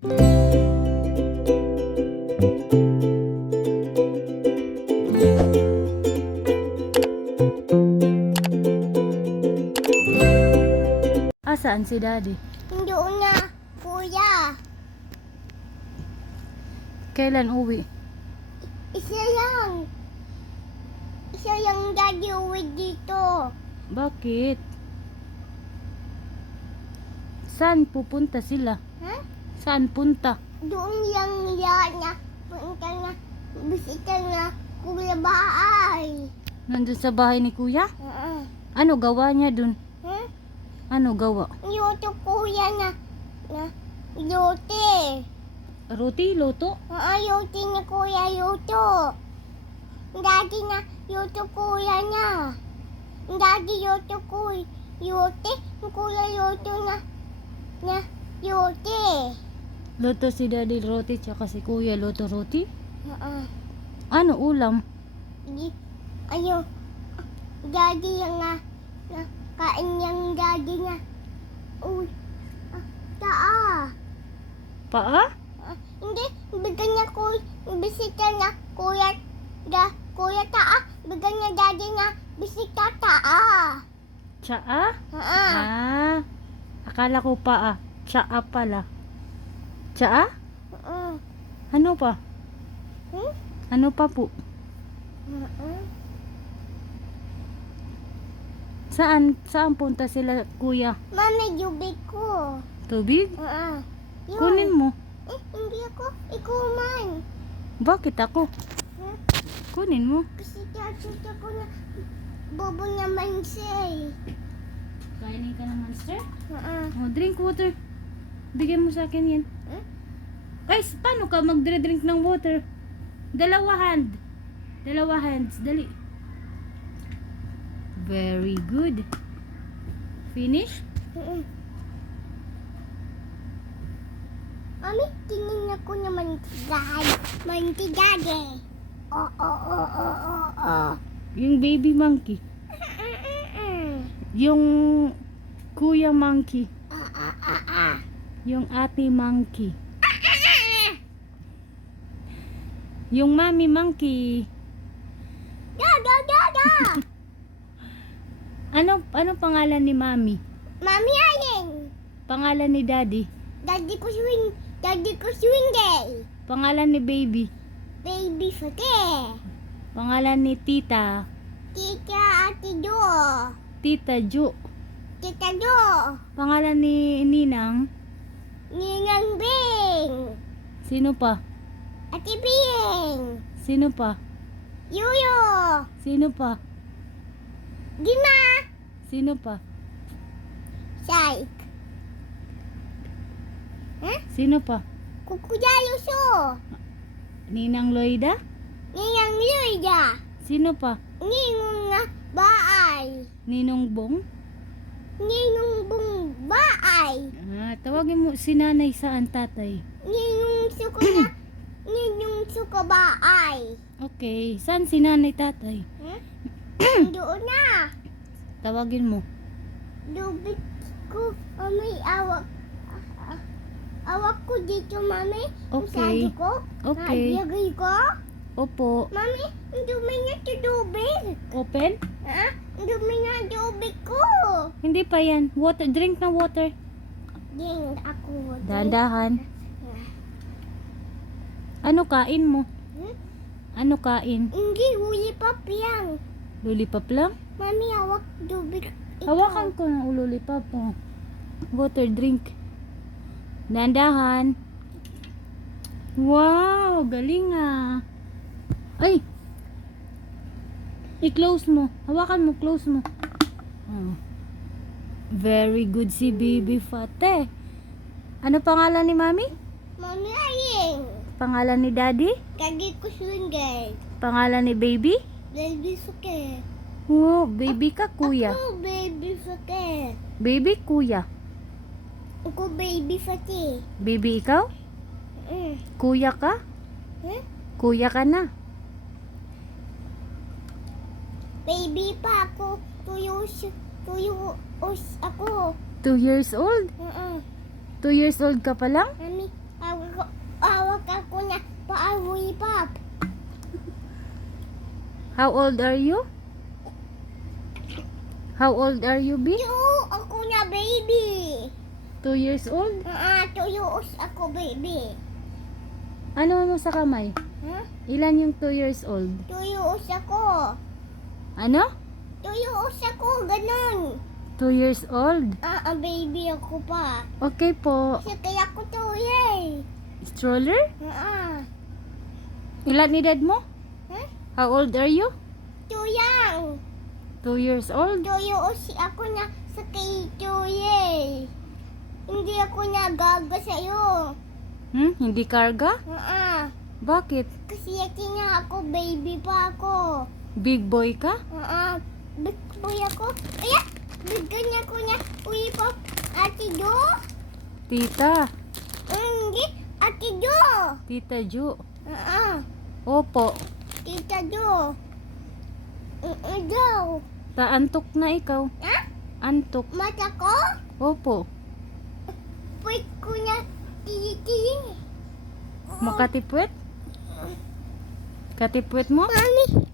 Saan si Daddy? Doon na, kuya. Kailan uwi? Isa lang. Isa lang daddy uwi dito. Bakit? Saan pupunta sila? Ha? Saan punta? Doon lang yan na punta na bisita na kuya bahay. Nandun sa bahay ni Kuya? Ano gawa niya dun? Ha? Ano gawa? Luto kuya na luti. Roti, luto? Luti ni kuya luto. Daddy na luto kuya niya. Daddy luto kuya luti. Kuya luto na luti. Luto si Daddy roti tsaka si Kuya luto roti? Oo. Ano ulam? Ayo, daddy yang na kain yang daddy na. Uy, taa. Paa? Hindi, bigyan niya bisita na kuya taa. Bigyan niya daddy na bisita taa. Tsaa? Oo. Akala ko paa. Tsaa pala. Tsaa? Oo. Ano pa? Hmm? Ano pa po? Oo. Saan punta sila Kuya? Mami, jubig ko. Tubig? Oo. Kunin mo. Hindi ako. Ikaw man. Bakit ako? Hmm? Kunin mo. Kasi tatuta ko na bobo naman siya eh. Kainin ka ng monster? Oo. Oh, drink water. Bigyan mo sa akin yan. Hmm? Ay, paano ka magdre-drink ng water? Dalawa hands. Dali. Very good. Finish? Mm-mm. Mami, tingin ako na mantigad. Mantigad eh. Oo. Yung baby monkey. Yung kuya monkey. Yung ate monkey. Yung mommy monkey. Da. Ano pangalan ni mommy? Mami, ayeng. Pangalan ni daddy? Daddy ko swing day. Pangalan ni baby? Baby fate. Pangalan ni tita? Tita Ate Do. Tita Ju. Tita Do. Pangalan ni ninang? Ninang Bing. Sino pa? Ate Bing. Sino pa? Yuyo. Sino pa? Gina. Sino pa? Saik. Sino pa? Kukuya Yuso. Ninang Loida? Ninang Luida. Sino pa? Ninong nga baay. Ninong Bong? Ninong bung baay. Tawagin mo si nanay saan tatay? Ninong suko na. Ninong suko baay. Okay, saan si nanay tatay? Doon na. Tawagin mo. Dubit ko. Mami, awak ko dito, mami. Okay. Usado ko. Okay. Lagay ko. Opo. Mami, dumi na ito dubig. Open? Dumi na dubig ko. Hindi pa yan. Water, drink na water. Ding, ako. Dahan-dahan. Ano kain mo? Hmm? Ano kain? Hindi, huli pa piyang. Lollipop lang? Mami, awak dubig. Hawakan ko ng lollipop mo. Water, drink. Dahan-dahan. Wow, galing ah. Ay! I-close mo. Hawakan mo, close mo. Oh. Very good si Bibi Fate. Ano pangalan ni Mami? Mami, aying. Pangalan ni Daddy? Kagi ko swingay. Pangalan ni Baby? Baby suke. Wow, baby ka kuya. Ako, baby suke. Baby kuya. Ako, baby fati. Baby ikaw? Kuya ka? Kuya ka na. Baby pa ako. Tuyo ako. 2 years old? 2 years old ka pa lang? Mami, lollipop. How old are you? How old are you, B? Ako na baby. 2 years old? Tuyos ako baby. Ano mo sa kamay? Huh? Ilan yung 2 years old? Tuyos ako. Ano? Tuyos ako, ganun. 2 years old? Baby ako pa. Okay po. Sakay ako tuyay. Stroller? Ilan edad mo? Huh? How old are you? Tuyang. 2 years old? Tuyos ako na sakay tuyay. Hindi ako nagaga sa'yo. Hindi karga? Bakit? Kasi nga ako, baby pa ako. Big boy ka? Big boy ako. Kaya, bigyan niya ko niya. Uy po, Ate Jo? Tita. Hindi, Ate Jo. Tita Ju. Opo. Opo. Tita Jo. Jo. Taantok na ikaw. Antok. Mata ko? Opo. Pwede ko na tili-tili. Makatipwet? Katipwet mo? Mami,